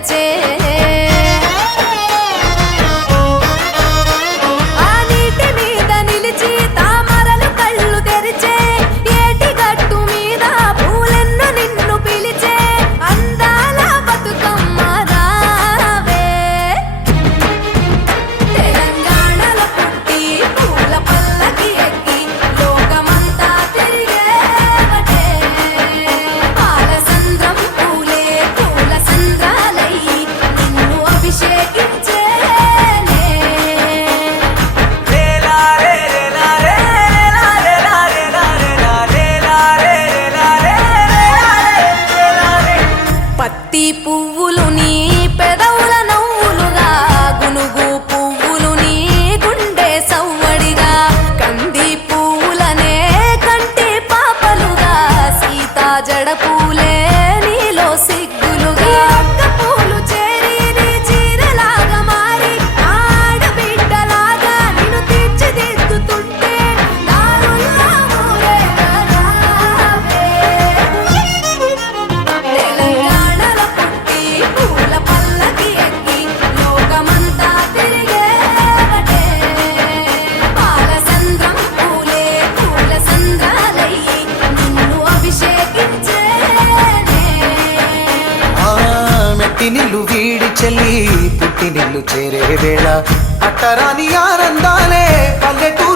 తెచ్చే పువ్వులు నీ పెదవుల నవ్వులుగా గునుగు పువ్వులు నీ గుండె సవ్వడిగా కంది పువ్వులనే కంటి పాపలుగా సీతా జడ పూలే నీలో సిగ్గులుగా పూలు చేరి నీ చీరలాగా మారి ఆడబిడ్డలాగా నిన్ను తీర్చిదిద్దుతుంటే దారుల్లా ఊరే నిల్లు వీడి చెల్లి పుట్టి నిల్లు చేరే వేళ అట్టరాని ఆనందాలే పల్లెటూరు